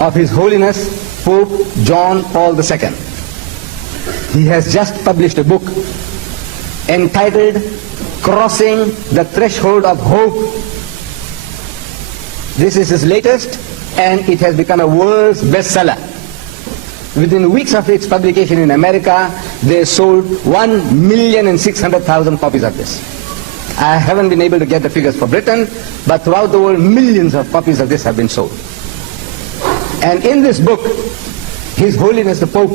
of His Holiness Pope John Paul II. He has just published a book entitled Crossing the Threshold of Hope. This is his latest, and it has become a world's bestseller. Within weeks of its publication in America, they sold 1,600,000 copies of this. I haven't been able to get the figures for Britain, but throughout the world, millions of copies of this have been sold. And in this book, His Holiness the Pope,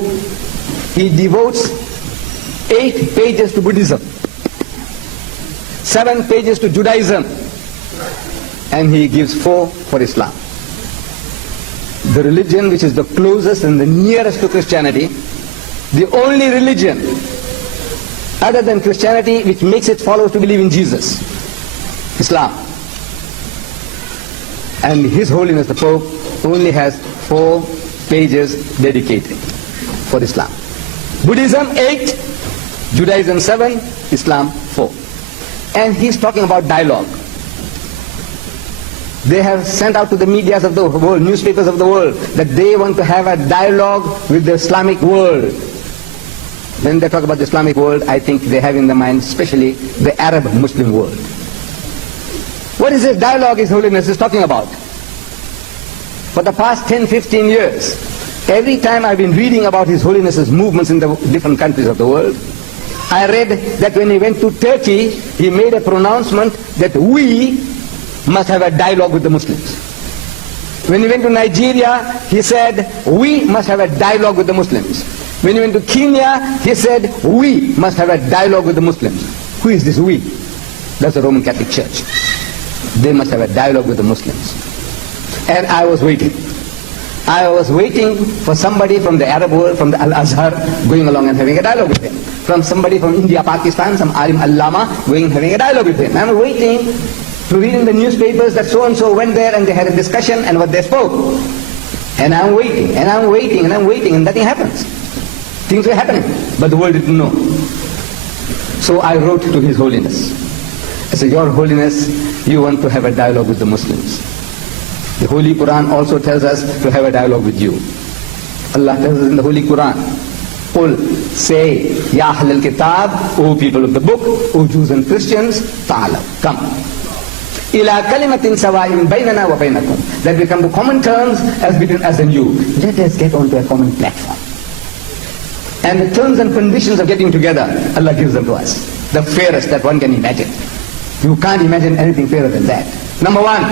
he devotes 8 pages to Buddhism, 7 pages to Judaism, and he gives 4 for Islam. The religion which is the closest and the nearest to Christianity, the only religion other than Christianity which makes its followers to believe in Jesus, Islam. And His Holiness the Pope only has 4 pages dedicated for Islam. Buddhism 8, Judaism 7, Islam 4. And he's talking about dialogue. They have sent out to the medias of the world, newspapers of the world, that they want to have a dialogue with the Islamic world. When they talk about the Islamic world, I think they have in their mind especially the Arab Muslim world. What is this dialogue His Holiness is talking about? For the past 10-15 years, every time I've been reading about His Holiness's movements in the different countries of the world, I read that when he went to Turkey, he made a pronouncement that we must have a dialogue with the Muslims. When he went to Nigeria, he said, we must have a dialogue with the Muslims. When he went to Kenya, he said, we must have a dialogue with the Muslims. Who is this we? That's the Roman Catholic Church. They must have a dialogue with the Muslims. And I was waiting. I was waiting for somebody from the Arab world, from the Al-Azhar, going along and having a dialogue with him. From somebody from India, Pakistan, some Alim Allama, going and having a dialogue with him. I'm waiting to read in the newspapers that so-and-so went there and they had a discussion and what they spoke. And I'm waiting, and I'm waiting, and I'm waiting, and nothing happens. Things were happening, but the world didn't know. So I wrote to His Holiness. I said, Your Holiness, you want to have a dialogue with the Muslims. The Holy Quran also tells us to have a dialogue with you. Allah tells us in the Holy Quran, Qul, say, Ya Ahlul Kitab, O people of the book, O Jews and Christians, Ta'ala, come. Ila kalimatin sawa'in baynana wa baynakum, that we come to common terms as between us and you. Let us get onto a common platform. And the terms and conditions of getting together, Allah gives them to us. The fairest that one can imagine. You can't imagine anything fairer than that. Number 1,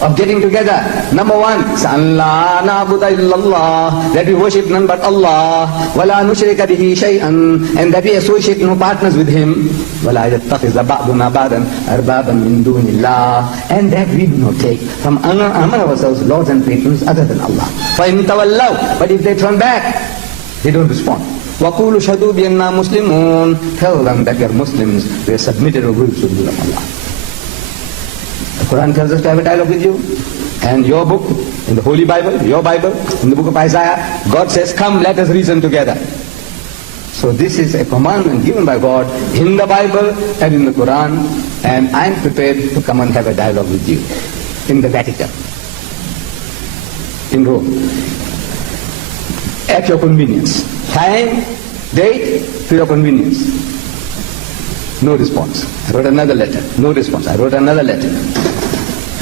of getting together. Number 1, that we worship none but Allah, وَلَا نُشْرِكَ بِهِ شَيْئًا, and that we associate no partners with Him, وَلَا يَتَّخِذَ بَعْضُنَا بَعْضًا أَرْبَابًا مِّن دُونِ اللَّهِ, and that we do not take from among ourselves lords and patrons other than Allah. فَإِن تَوَلَّوْا, but if they turn back, they don't respond. وَقُولُوا شَهِدُوا بِأَنَّا مُسْلِمُونَ, tell them that you're Muslims, we are submitted or will to the will of Allah. The Quran tells us to have a dialogue with you. And your book, in the Holy Bible, your Bible, in the book of Isaiah, God says, come, let us reason together. So this is a commandment given by God in the Bible and in the Quran, and I'm prepared to come and have a dialogue with you in the Vatican, in Rome, at your convenience. Time, date, to your convenience. No response. I wrote another letter. No response. I wrote another letter.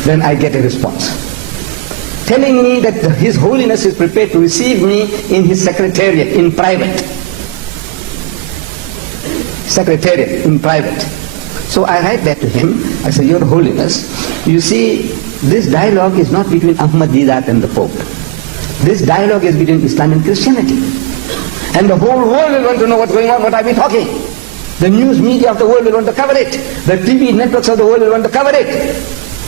Then I get a response, telling me that His Holiness is prepared to receive me in his secretariat, in private. Secretariat, in private. So I write back to him. I say, Your Holiness, you see, this dialogue is not between Ahmad, Deedat and the Pope. This dialogue is between Islam and Christianity. And the whole world will want to know what's going on, what are we talking. The news media of the world will want to cover it. The TV networks of the world will want to cover it.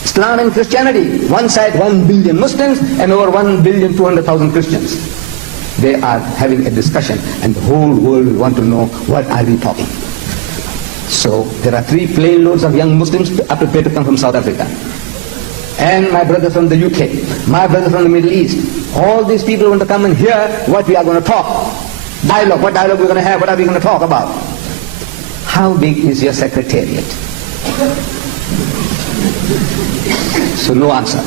Islam and Christianity. One side 1 billion Muslims and over 1,200,000 Christians. They are having a discussion and the whole world will want to know what are we talking. So there are 3 plane loads of young Muslims prepared to come from South Africa. And my brother from the UK, my brother from the Middle East. All these people want to come and hear what we are going to talk. Dialogue, what dialogue we're going to have, what are we going to talk about. How big is your secretariat? So no answer.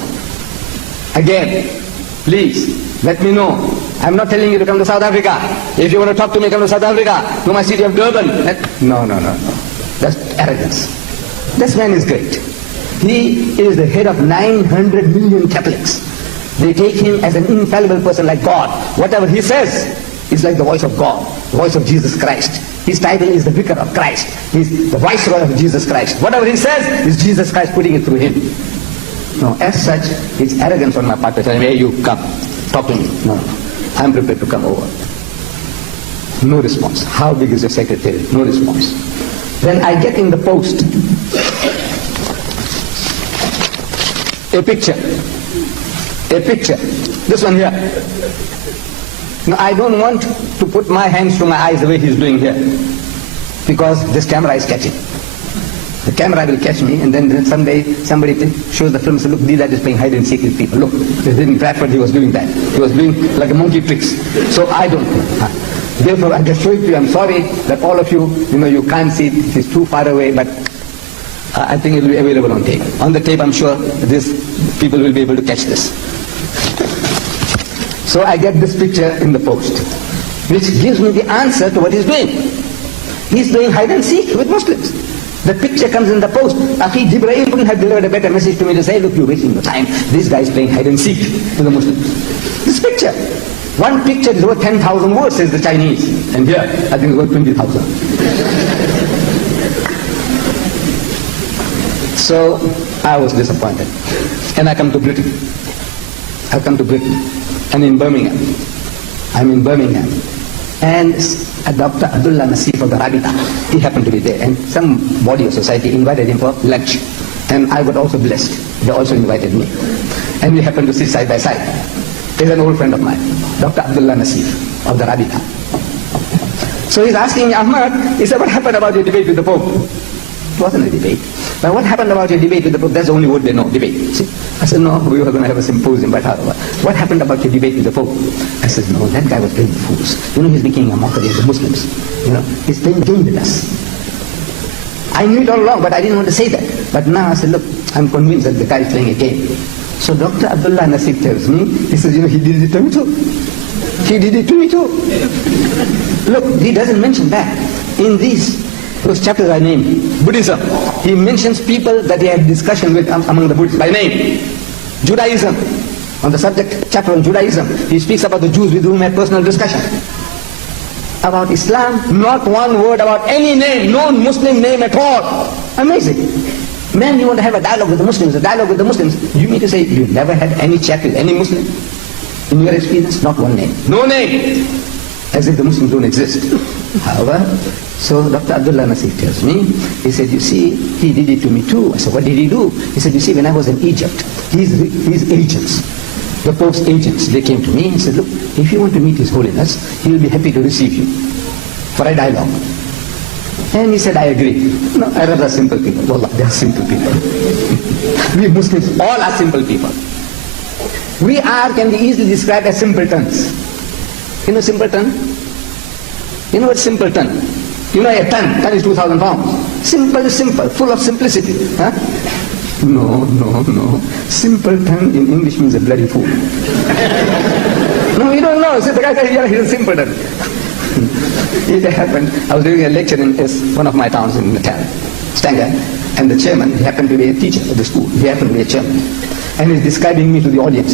Again, Please, let me know. I'm not telling you to come to South Africa. If you want to talk to me, come to South Africa, to my city of Durban. No. That's arrogance. This man is great. He is the head of 900 million Catholics. They take him as an infallible person like God. Whatever he says is like the voice of God, the voice of Jesus Christ. His title is the Vicar of Christ. He's the Viceroy of Jesus Christ. Whatever he says is Jesus Christ putting it through him. No, as such, it's arrogance on my part to tell him, hey, you come, talk to me. No, I'm prepared to come over. No response. How big is your secretary? No response. Then I get in the post a picture. This one here. Now, I don't want to put my hands to my eyes the way he's doing here, because this camera is catching. The camera will catch me, and then someday somebody shows the film, so look, deedat is playing hide and seek with people. Look, in Bradford he was doing that. He was doing like a monkey tricks. So I don't. Therefore, I just show it to you. I'm sorry that all of you, you can't see it. It's too far away, but I think it will be available on tape. On the tape, I'm sure people will be able to catch this. So I get this picture in the post, which gives me the answer to what he's doing. He's doing hide and seek with Muslims. The picture comes in the post. Akhi Jibreel couldn't have delivered a better message to me to say, look, you're wasting your time. This guy is playing hide and seek to the Muslims. This picture. One picture is over 10,000 words, says the Chinese. And here, I think it's over 20,000. So, I was disappointed. And I come to Britain. And in Birmingham. I'm in Birmingham. And Dr. Abdullah Nasif of the Rabita, he happened to be there. And some body of society invited him for lunch. And I got also blessed. They also invited me. And we happened to sit side by side. He's an old friend of mine, Dr. Abdullah Nasif of the Rabita. So he's asking me, Ahmad, he said, what happened about your debate with the Pope? It wasn't a debate. But what happened about your debate with the Pope? That's the only word they know, debate. See? I said, no, we were going to have a symposium, but what happened about your debate with the Pope? I said, no, that guy was playing fools. He's making a mockery of the Muslims. He's playing game with us. I knew it all along, but I didn't want to say that. But now I said, look, I'm convinced that the guy is playing a game. So Dr. Abdullah Nasif tells me, he says, he did it to me too. He did it to me too. Look, he doesn't mention that. In those chapters I named, Buddhism, he mentions people that he had discussion with among the Buddhists by name. Judaism, on the subject chapter on Judaism, he speaks about the Jews with whom he had personal discussion. About Islam, not one word about any name, no Muslim name at all. Amazing. Man, you want to have a dialogue with the Muslims, you mean to say you never had any chat with any Muslim? In your experience, not one name. No name! As if the Muslims don't exist. However, so Dr. Abdullah Nasif tells me, he said, you see, he did it to me too. I said, what did he do? He said, you see, when I was in Egypt, his agents, the Pope's agents, they came to me and said, look, if you want to meet His Holiness, he will be happy to receive you for a dialogue. And he said, I agree. No, Arabs are simple people. Wallah, they are simple people. We Muslims, all are simple people. We can be easily described as simpletons. You know simpleton? You know what's simpleton? A ton is 2,000 pounds. Simple is simple, full of simplicity. Huh? No. Simpleton in English means a bloody fool. No, you don't know. So the guy said, yeah, he's a simpleton. It happened, I was doing a lecture in one of my towns in Natal, Stanger, and the chairman, he happened to be a teacher at the school. He happened to be a chairman. And he's describing me to the audience.